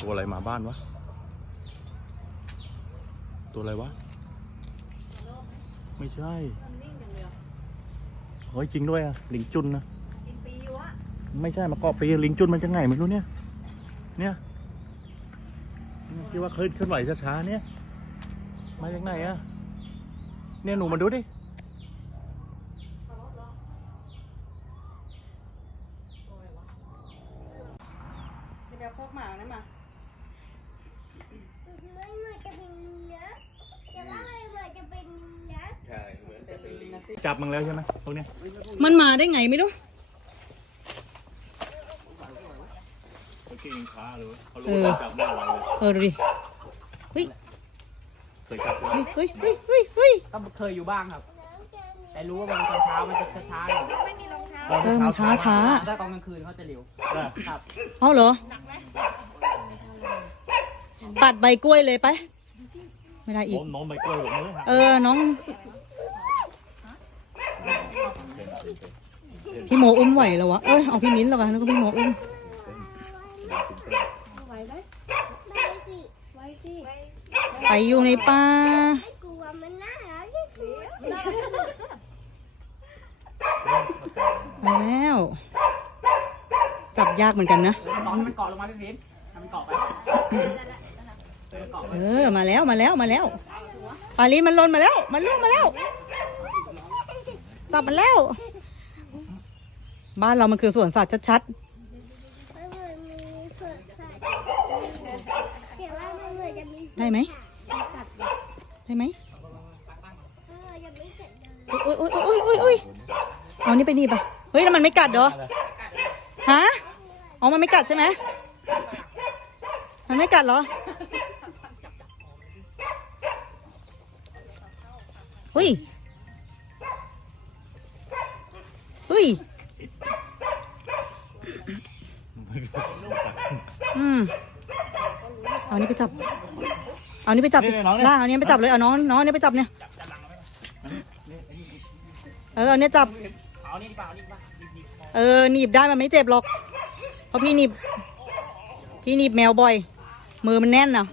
ตัวอะไรมาบ้านวะ ตัวอะไรวะ ไม่ใช่มันนิ่งอย่างเดียวเฮ้ยจริงด้วยอะลิงจุนนะกินปีวะไม่ใช่มาเกาะปีลิงจุนมันจะไงไม่รู้เนี่ย เนี่ยคิดว่าเคลื่อนเคลื่อนไหวช้าๆเนี่ย มาจากไหนอะเนี่ยหนูมาดูดิเดี๋ยวพวกหมานั่นมา ไม่เหมือนจะเป็นเนื้อแต่ว่าไม่เหมือนจะเป็นเนื้อใช่เหมือนจะเป็นลิงจับมึงแล้วใช่ไหมพวกเนี้ยมันมาได้ไงไม่รู้เขาเก่งขาเลยเขาเอรู้อว่าจับได้อะไรเลยเออดูดิเฮ้ยเคยจับเลยเฮ้ยเฮ้ยเฮ้ยเฮ้ยก็เคยอยู่บ้างครับ แต่รู้ว่ามันตอนเช้ามันจะช้าๆหน่อยเออมันช้าช้าถ้าตอนกลางคืนเขาจะเร็วได้ครับ เอาเหรอ ตัดใบกล้วยเลยไป ไม่ได้อีกโน้มโน้มไปกล้วยผมเลยเออ น้อง พี่โมอุ้มไหวแล้ววะ เอ้ย เอาพี่มิ้นท์แล้ววะแล้วก็พี่โมอุ้มไว้สิไว้สิไปอยู่ในป่า ไม่กลัวมันน่ารักที่สุดไปแล้ว จับยากเหมือนกันนะเออตอนให้มันเกาะลงมาพี่พิมทำมันเกาะไป เออมาแล้วมาแล้วมาแล้วปาลีมันลนมาแล้ว มันล่วงมาแล้วจับมันแล้ว บ้านเรามันคือสวนสัตว์ชัดๆได้ไหมได้ไหมเออจะมีสัตว์เนอุ้ยอุ้ยอุ้ยอุ้ยอุ้ยเอานี่ไปนี่ปะเฮ้ยแล้วมันไม่กัดเหรอฮะอ๋อมันไม่กัดใช่ไหมมันไม่กัดเหรอ เฮ้ยเฮ้ยอืมเอานี่ไปจับ เอานี่ไปจับดิล่าเอานี่ไปจับเลย เอาน้องน้องเอานี่ไปจับเนี่ย เออเอาเนี่ยจับ เอานี่ดีกว่าเอานี่ดีกว่านี่ดีเออหนีบได้มันไม่เจ็บหรอก เพราะพี่หนีบ พี่หนีบแมวบ่อย มือมันแน่นน่ะ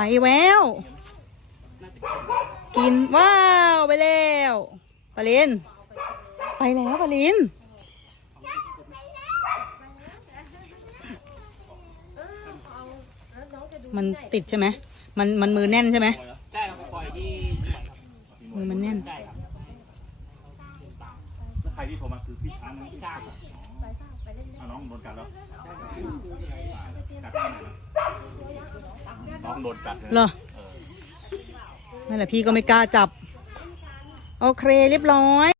ไปแววกินว้าวไปแล้วปาลิน ไปแล้วปาลินมันติดใช่ไหม มันมันมือแน่นใช่ไหมใช่ครับปล่อยที่มือมันแน่นใครับแล้วใครที่โทรมาคือพี่ช้างนะช้างครับเอาน้องโดนกัดแล้วกัดที่ไหน นะน้องโดนกัดเลยเหรอเออนั่นแหละพี่ก็ไม่กล้าจับ โอเคเรียบร้อย